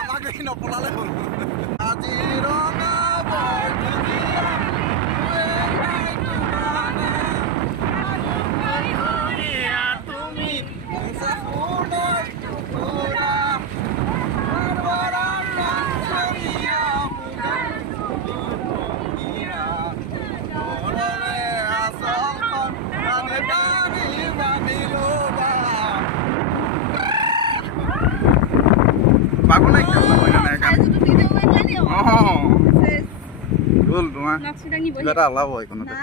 আমাকে নপলালে হ'ল কাজিৰঙা বৰধুনীয়া তুমি সোণৰ টুকুৰা পাগল লাগে গ'ল তোমাৰ কিবা এটা ওলাব এইখনতে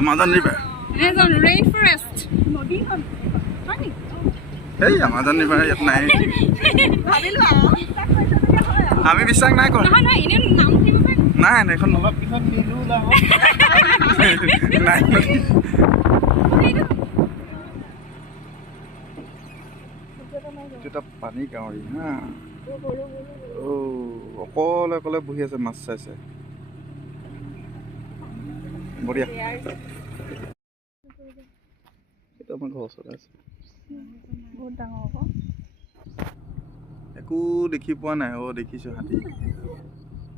Amazon River. Amazon rainforest. Hey, Amazon River ইয়াত নাই আমি বিশ্বাস নাই কৰা নহয় নহয় এনে নাম দিব পাৰি নাই নাই এখন অলপ পিছত নিলু লাও নাই এটা পানী গাঁৱৰী হা অকলে অকলে বহি আছে মাছ চাইছে বঢ়িয়া এটা আমাৰ ঘৰ ওচৰতে আছে বহুত ডাঙৰ হ'ব একো দেখি পোৱা নাই দেখিছোঁ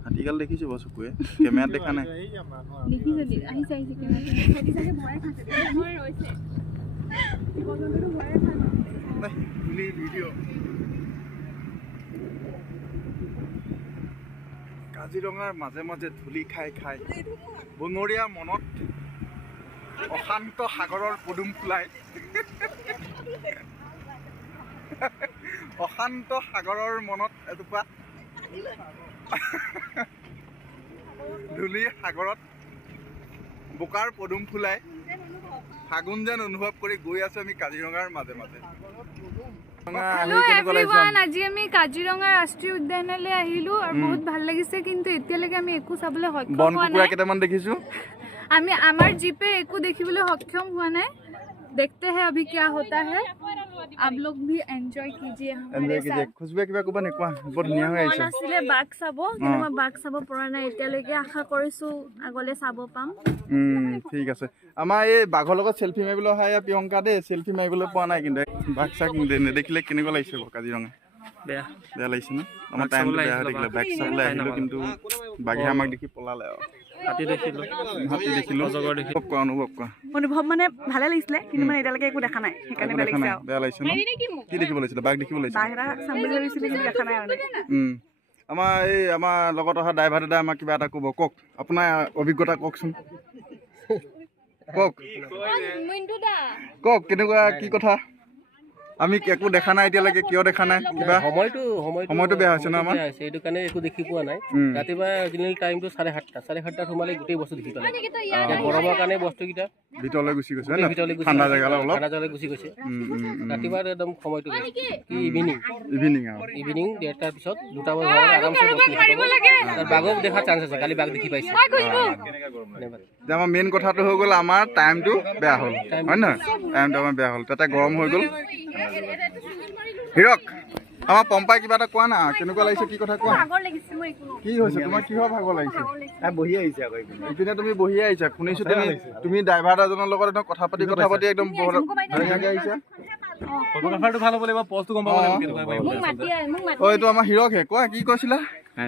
হাতীগাল দেখিছোঁ বাৰু চকুৱে কেমেৰাত দেখা নাই দেখিছে আহিছে আহিছে কেমেৰাত চাগে ভয় খাইছে ভয় ৰৈছে জীৱ-জন্তুটো ভয় খায় পুলি ভিডিঅ' কাজিৰঙাৰ মাজে মাজে ধূলি খাই খাই বনৰীয়া মনত অশান্ত সাগৰৰ পদুম ফুলাই অশান্ত সাগৰৰ মনত এটুপা ধূলি সাগৰত বোকাৰ পদুম ফুলাই ফাগুন যেন অনুভৱ কৰি গৈ আছো আমি কাজিৰঙাৰ মাজে মাজে আজি আমি কাজিৰঙা ৰাষ্ট্ৰীয় উদ্যানলৈ আহিলো আৰু বহুত ভাল লাগিছে কিন্তু এতিয়ালৈকে আমি একো চাবলৈ সক্ষম হোৱা নাই কুকুৰা কেইটামান দেখিছো আমি আমাৰ জিপে একো দেখিবলৈ সক্ষম হোৱা নাই देखते हैं अभी क्या होता है आप लोग भी एंजॉय कीजिए हमारे साथ खुशबुआ किबा कोबा ने कोआ বৰ ধুনীয়া হৈ আছে আসলে বাঘ চাবো কিন্তু মই বাঘ চাব পৰা নাই এতিয়ালৈকে আশা কৰিছো আগলে চাব পাম ঠিক আছে আমাৰ এই বাঘৰ লগত সেলফি মাৰিবলৈ হয় প্ৰিয়ংকা দে সেলফি মাৰিবলৈ পোৱা নাই কিন্তু বাঘ চাক নেদেখিলে কেনেকুৱা লাগিছে কাজিৰঙা বেয়া বেয়া লাগিছে ন আমাৰ টাইমটো বেয়া হৈ থাকিলে বাঘ চাবলৈ আহিলো কিন্তু বাঘে আমাক দেখি পলালে হাতী দেখিলো অজগৰ দেখি অনুভৱ মানে ভালে লাগিছিলে কিন্তু মানে এতিয়ালৈকে একো দেখা নাই সেইকাৰণে বেয়া লাগিছে ন কি দেখিব লাগিছিলে বাঘ দেখিব লাগিছিলে বাঘ এটা চাম বুলি ভাবিছিলো কিন্তু দেখা নাই আমাৰ লগত অহা ড্ৰাইভাৰ দাদা আমাক কিবা এটা ক'ব কওক আপোনাৰ অভিজ্ঞতা কওকচোন কওক কেনেকুৱা কি কথা আমি একো দেখা নাই এতিয়ালৈকে কিয় দেখা নাই কিবা সময়টো বেয়া হৈছে ন আমাৰ সেইটো কাৰণে একো দেখি পোৱা নাই ৰাতিপুৱা অৰিজিনেল টাইমটো 7:30 সোমালে গোটেই বস্তু দেখি পালে গৰমৰ কাৰণে বস্তুকেইটা ভিতৰলৈ গুচি গৈছে ঠাণ্ডা জেগালৈ অলপ ঠাণ্ডা জেগালৈ গুচি গৈছে ৰাতিপুৱা একদম সময়টো ইভিনিং 1:30টাৰ পিছত 2টা বজাত আৰামছে বাঘক দেখা চান্স আছে কালি বাঘ দেখি পাইছে আমাৰ মেইন কথাটো হৈ গ'ল আমাৰ টাইমটো বেয়া হ'ল হয় নহয় টাইমটো আমাৰ বেয়া হ'ল তাতে গৰম হৈ গ'ল হিৰক আমাৰ পম্পাই কিবা এটা কোৱা না কেনেকুৱা লাগিছে কি কথা কোৱা কি হৈছে তোমাৰ কিহৰ ভাগৰ লাগিছে বহি আহিছে আকৌ ইপিনে তুমি বহি আহিছা শুনিছো তুমি ড্ৰাইভাৰ এজনৰ লগত কথা পাতি একদম ধুনীয়াকৈ আহিছা ফটোগ্ৰাফাৰটো ভাল হ'ব লাগিব পষ্টটো গম পাব লাগিব এইটো আমাৰ হিৰকহে কোৱা কি কৈছিলা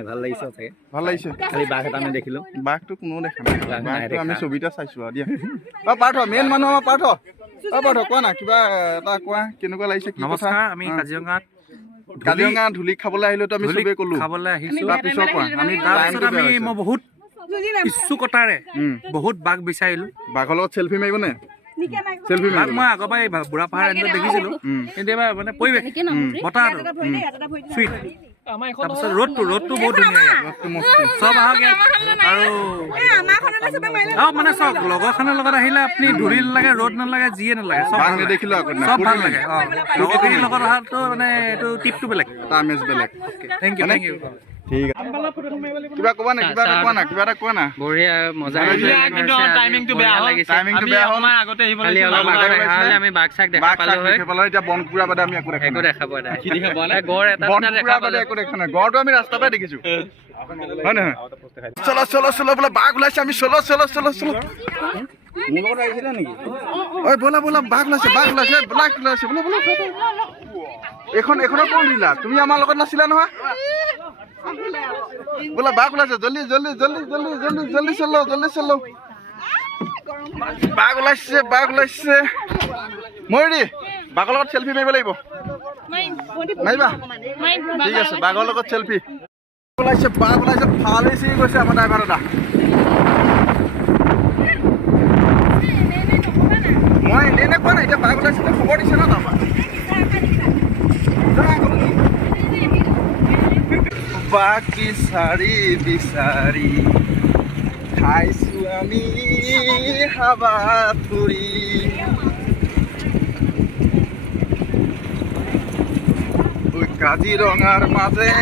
ভাল লাগিছে চাগে ভাল লাগিছে খালি বাঘ এটা আমি দেখিলো বাঘটো কোনো দেখা নাই বাঘটো আমি ছবিতে চাইছো আৰু দিয়া পাৰ্থ মেইন মানুহ আমাৰ পাৰ্থ কোৱা না কিবা এটা কোৱা কেনেকুৱা লাগিছে কি কথা আমি কাজিৰঙাত ধূলি খাবলৈ আহিলেতো আমি চবেই ক'লো খাবলৈ আহিছো তাৰপিছত কোৱা মই বহুত ইচ্ছুকতাৰে বহুত বাঘ বিচাৰিলো বাঘৰ লগত চেলফি মাৰিব নে বাঘ মই আগৰ পৰাই বুঢ়া পাহাৰ এনে দেখিছিলো কিন্তু এবাৰ মানে পৰিৱেশ বতাহটো চুইট তাৰপিছত ৰ'দটো বহুত ধুনীয়া চব আহক আৰু মানে চব লগৰখনৰ লগত আহিলে আপুনি ধূলি নালাগে ৰ'দ নালাগে যিয়ে নালাগে চব নেদেখিলো চব ভাল লাগে লগৰখিনিৰ লগত অহাটো মানে এইটো টিপটো বেলেগ বেলেগ থেংক ইউ ঠিক আছে কিবা ক'বা নে কিবা এটা কোৱা না কিবা এটা কোৱা না বঢ়িয়া মজা কিন্তু টাইমিংটো বেয়া হ'ল টাইমিংটো বেয়া হ'ল আগতে আহিব খালি অলপ আগত অহা হ'লে আমি বাঘ চাক দেখা পালো হয় এতিয়া বনকুকুৰা বাদে আমি একো দেখা একো নাই দেখা পোৱা নাই গড় এটা বনকুকুৰা বাদে একো দেখা নাই গড়টো আমি ৰাস্তাৰ পৰাই দেখিছো হয় নহয় চলো চলো চলো বোলে বাঘ ওলাইছে আমি চলো চলো চলো চলো মোৰ লগত আহিছিলে নেকি ঐ ব'লা ব'লা বাঘ ওলাইছে বাঘ ওলাইছে বোলা বোলা এইখনৰ কোন দিলা তুমি আমাৰ লগত নাছিলা নহয় বোলা বাঘ ওলাইছে জল্দি জল্দি জল্দি জল্দি জল্দি জল্দি চলো বাঘ ওলাইছে ময়ূৰী বাঘৰ লগত চেলফি মাৰিব লাগিব মাৰিবা ঠিক আছে বাঘৰ লগত চেলফি ওলাইছে বাঘ ওলাইছে ফালি চিঙি গৈছে আমাৰ ড্ৰাইভাৰ এটা মই এনে কোৱা নাই এতিয়া বাঘ ওলাইছে খবৰ দিছে ন তাৰপৰা বাঘ বিচাৰি খাইছো আমি হাবাথুৰি কাজিৰঙাৰ মাজে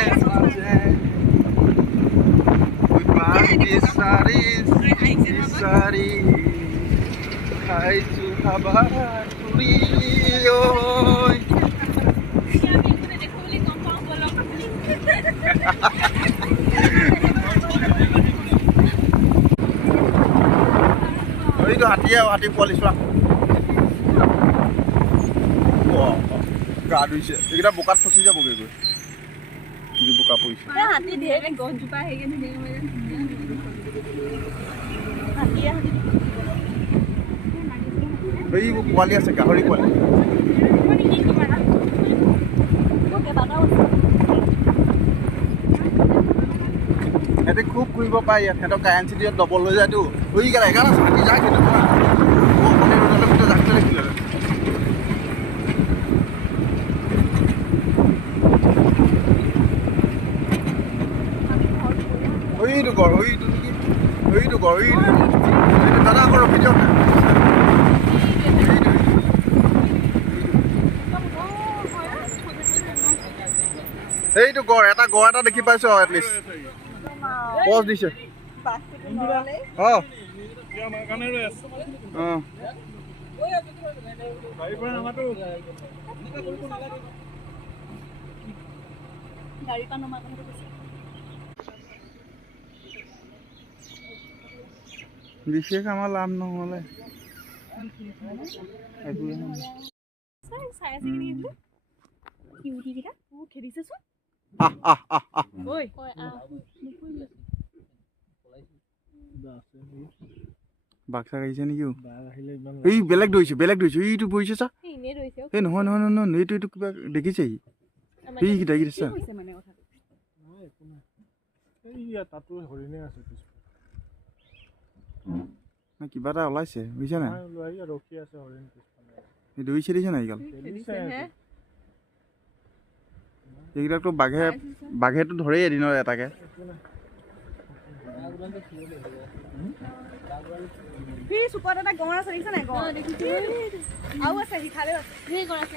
বাঘ বিচাৰি খাইছো হাবাথুৰি এইটো হাতী পোৱালি চোৱা গা ধুইছে এইকেইটা বোকাত ফচি যাবগৈ গৈ যি বোকা পৰিছে এইবোৰ পোৱালি আছে গাহৰি পোৱালি সিহঁতে খুব ঘূৰিব পাৰে ইয়াত সিহঁতৰ কাৰেঞ্চি ইয়াত ডবল লৈ যায়তো সেইকাৰণে হাতী যায় কিন্তু দেখিলে এইটো গড় এইটো দাদা আকৌ ৰখি দিয়ক এইটো গড় এটা দেখি পাইছো এটলিষ্ট পজ দিছে বিশেষ আমাৰ লাভ নহ'লে বাঘ চাঘ আহিছে নেকি এই বেলেগ ধৰিছে এইটো বহিছে চা এই নহয় এইটো কিবা দেখিছে এইকেইটা চা কিবা এটা ওলাইছে বুজিছা নাই দৌৰিছে দিছে নাই এইকেইটাকতো বাঘেতো ধৰেই এদিনৰ এটাকে চুকত এটা গঁড় আছে দেখিছা নাই গঁড় আৰু আছে সিফালেও আছে